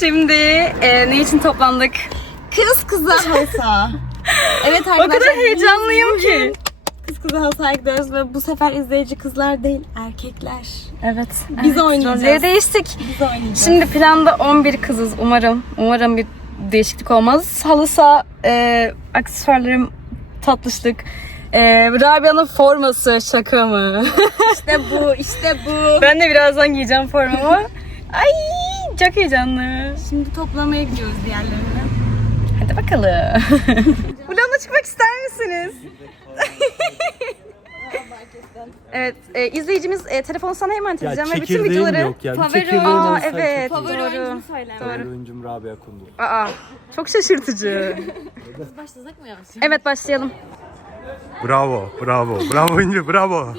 Şimdi e, ne için toplandık? Kız kıza halsa. evet O arkadaşlar. kadar heyecanlıyım ki. Kız kıza halsaya gidiyoruz ve bu sefer izleyici kızlar değil erkekler. Evet. Biz oynayacağız. Rolleri değiştik. Biz oynayacağız. Şimdi planda 11 kızız umarım. Umarım bir değişiklik olmaz. Halı saha e, aksesuarlarım tatlışlık. E, Rabia'nın forması şaka mı? işte bu, işte bu. ben de birazdan giyeceğim formamı. Ay çok heyecanlı. Şimdi toplamaya gidiyoruz diğerlerini. Hadi bakalım. Vlog'a çıkmak ister misiniz? evet, e, izleyicimiz e, telefonu sana emanet edeceğim ve bütün çekirdeğim videoları... yok ya. Bir Favori- çekirdeğim Aa, olsa evet, iyi. Favori doğru. oyuncumu söyle. Favori oyuncum Rabia Kundu. Aa, çok şaşırtıcı. Başlasak mı yavaş? evet, başlayalım. Bravo, bravo, bravo oyuncu, bravo.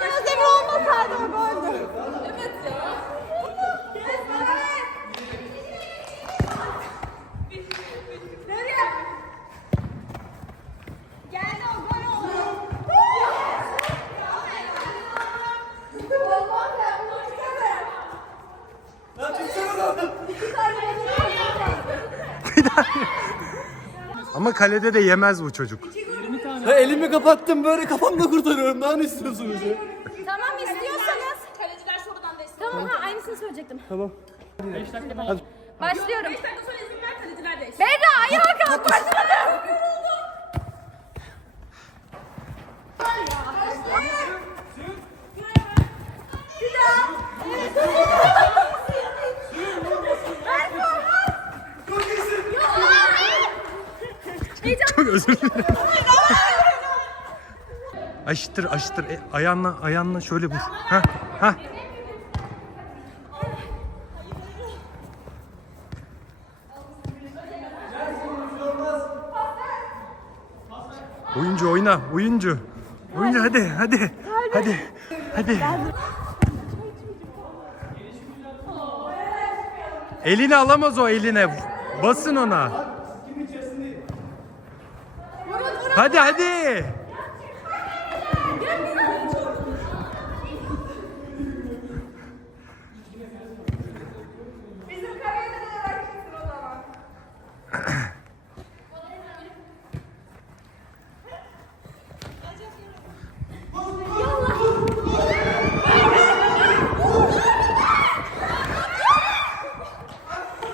Özdemir olmasaydı o goldü. Evet ya. Geldi o gol oldu. Ama kalede de yemez bu çocuk. Ya elimi kapattım böyle kafamda kurtarıyorum. Daha ne istiyorsunuz ya? Tamam istiyorsanız. Kaleciler sorudan destek. Tamam ha aynısını söyleyecektim. Tamam. Başlıyorum. 5 dakika sonra izin ver kaleciler değişsin. Berra ayağa kalk. Başladım. Çok özür dilerim. Aşıttır, aşıttır. E, ayağınla, ayağınla şöyle vur. Ha, ha. Oyuncu oyna, oyuncu. Oyuncu hadi, hadi. Hadi. Hadi. Elini alamaz o eline. Basın ona. Hadi hadi.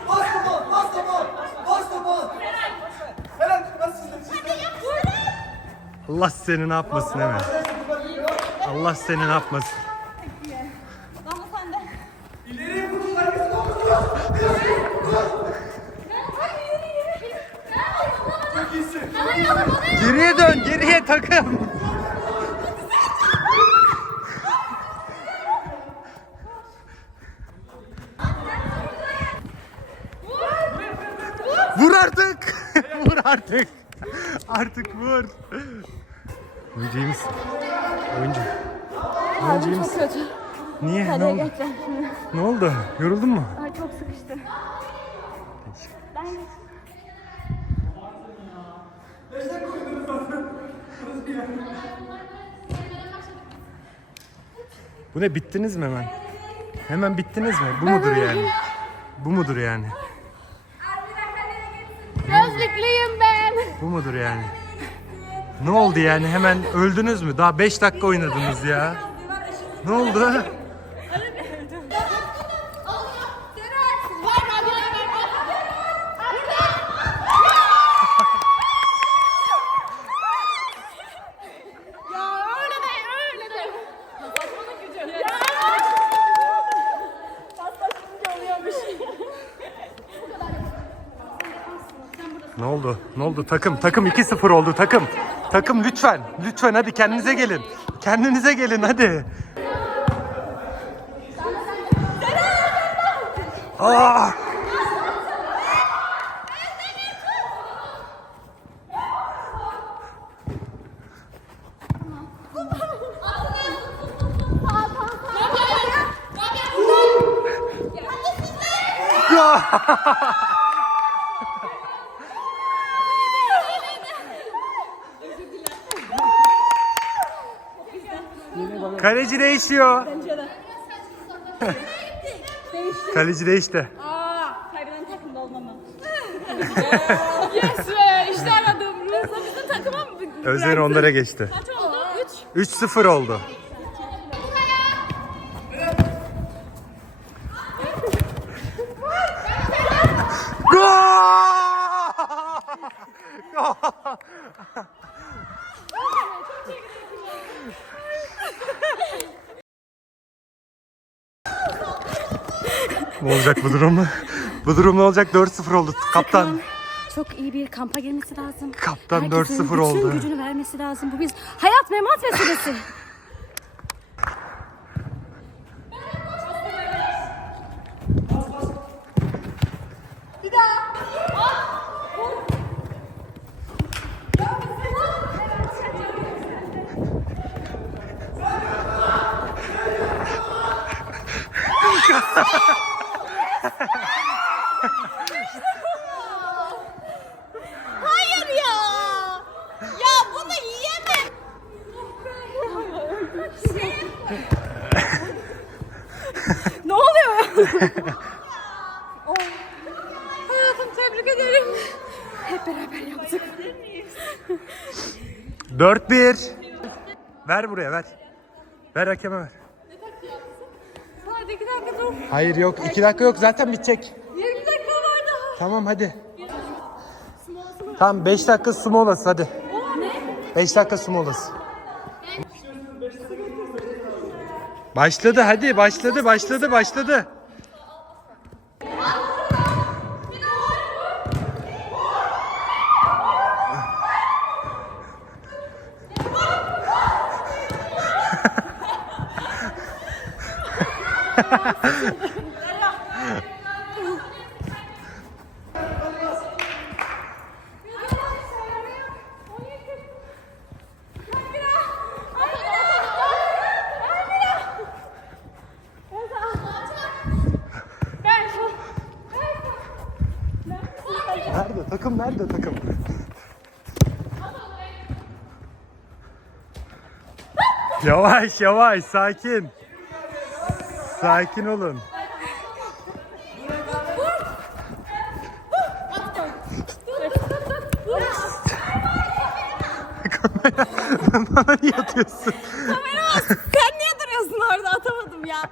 Bas topa, bas topa, bas topa. Helal, nasıl Allah seni ne yapmasın hemen. Allah seni ne yapmasın. Geriye dön, geriye takım. Vur artık. vur artık. Artık vur. Oyuncu iyi misin? Oyuncu. Oyuncu iyi misin? Kötü. Niye? Ne oldu? geçeceğim şimdi. Ne oldu? Yoruldun mu? Ay çok sıkıştı. Ben. Bu ne bittiniz mi hemen? Hemen bittiniz mi? Bu mudur yani? Bu mudur yani? Gözlüklüyüm ben. Bu mudur yani? Ne oldu yani? Hemen öldünüz mü? Daha 5 dakika oynadınız ya. Ne oldu? Oldu? Ne oldu? Takım takım 2-0 oldu takım. Takım lütfen. Lütfen hadi kendinize gelin. Kendinize gelin hadi. Aa! Kaleci değişiyor. Kaleci değişti. Kaybeden takımda olmam. Yes be işte aradım. Bizim takıma mı? Özden onlara geçti. Kaç oldu? 3. 3-0 oldu. Gol! ne olacak bu durum? Bu durum ne olacak? 4-0 oldu. Kaptan. Çok iyi bir kampa girmesi lazım. Kaptan Herkesin 4-0 oldu. Bütün gücünü vermesi lazım. Bu biz hayat memat meselesi. Hayır ya. Ya bunu yiyemem. ne oluyor? Hayatım tebrik ederim. Hep beraber yaptık. 4-1. Ver buraya ver. Ver hakeme ver. Dakika dur. Hayır yok. 2 dakika yok. Zaten bitecek. 20 dakika var daha. Tamam hadi. Tamam 5 dakika su molası hadi. 5 dakika su molası. Başladı hadi başladı başladı başladı. Nerede takım nerede takım? Yavaş yavaş sakin. Sakin olun. Bana niye atıyorsun? Sen niye duruyorsun orada? Atamadım ya.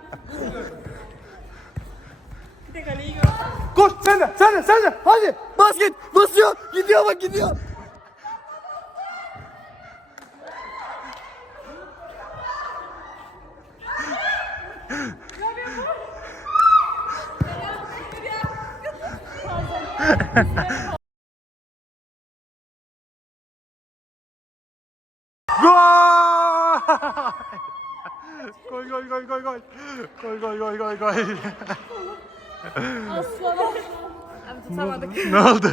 Bir de kaleyi gör. Koş sen de sen de sen de hadi bas git basıyor gidiyor bak gidiyor. Gol! Gol gol gol gol gol. Gol gol gol gol gol. Tutamadık. ne oldu?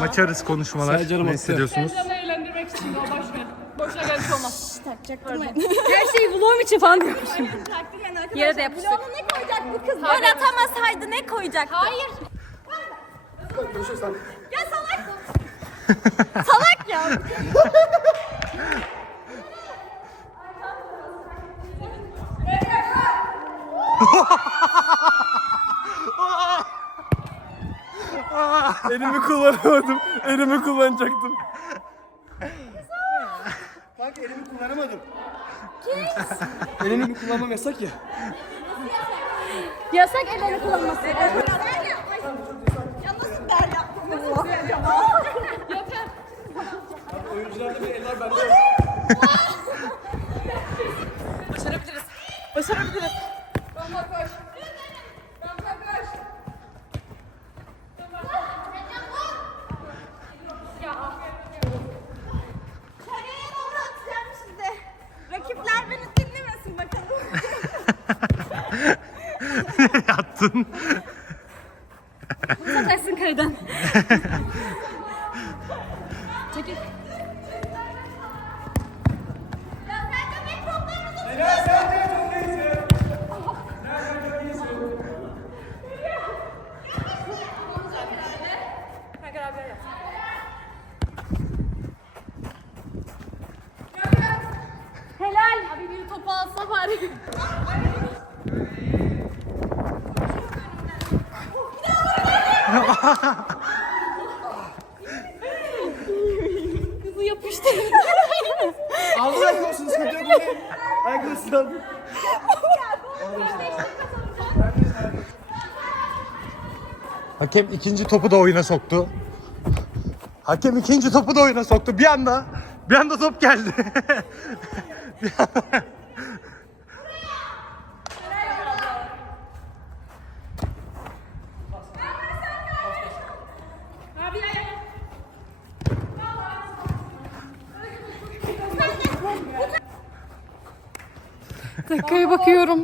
Maç arası konuşmalar. Sadece ne hissediyorsunuz? eğlendirmek için de o boş ver. Boşuna gelmiş olmaz. Takacaktım ben. Her şeyi vlogum için falan diyormuşum. Taktım ben arkadaşlar. Yere de yapıştık. Vloguma ne koyacak bu kız? Gol atamasaydı ne koyacaktı? Hayır. Ya salak. salak ya. Elimi kullanamadım. Elimi kullanacaktım. Bak elimi kullanamadım. Elini kullanmam yasak ya. Yasak ellerini kullanması. Ya nasıl ben yaptım? Oyuncularda bir eller bende. Başarabiliriz. Başarabiliriz. Nereye attın? Satarsın kaydan. Kızı yapıştı. Sıkıntı yok mu? Ayakkabısını aldım. Hakem ikinci topu da oyuna soktu. Hakem ikinci topu da oyuna soktu. Bir anda bir anda top geldi. Bir anda- Dakikaya bakıyorum.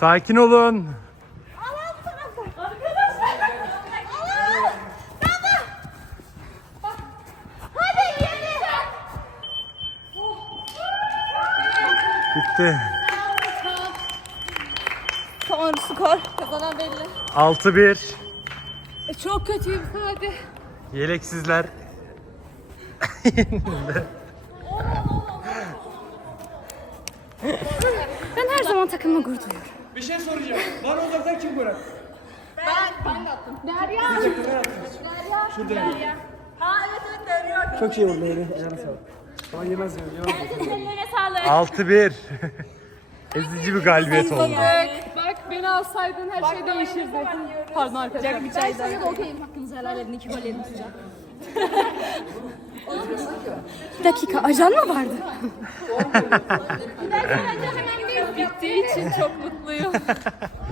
Sakin olun. Bitti. Son skor. Kazanan belli. 6-1. E, çok kötüyüm hadi. Yeleksizler. Ben her zaman takımla gurur duyuyorum. Bir şey soracağım. Bana uzaktan kim gol attı? Çok iyi oldu öyle. Canı sağ ol. Ama yemez yani. Yemez. 6-1. Ezici bir galibiyet oldu. Bak beni alsaydın her şey değişirdi. Pardon arkadaşlar. Bir çay daha. Bir dakika ajan mı vardı? İçin çok mutluyum.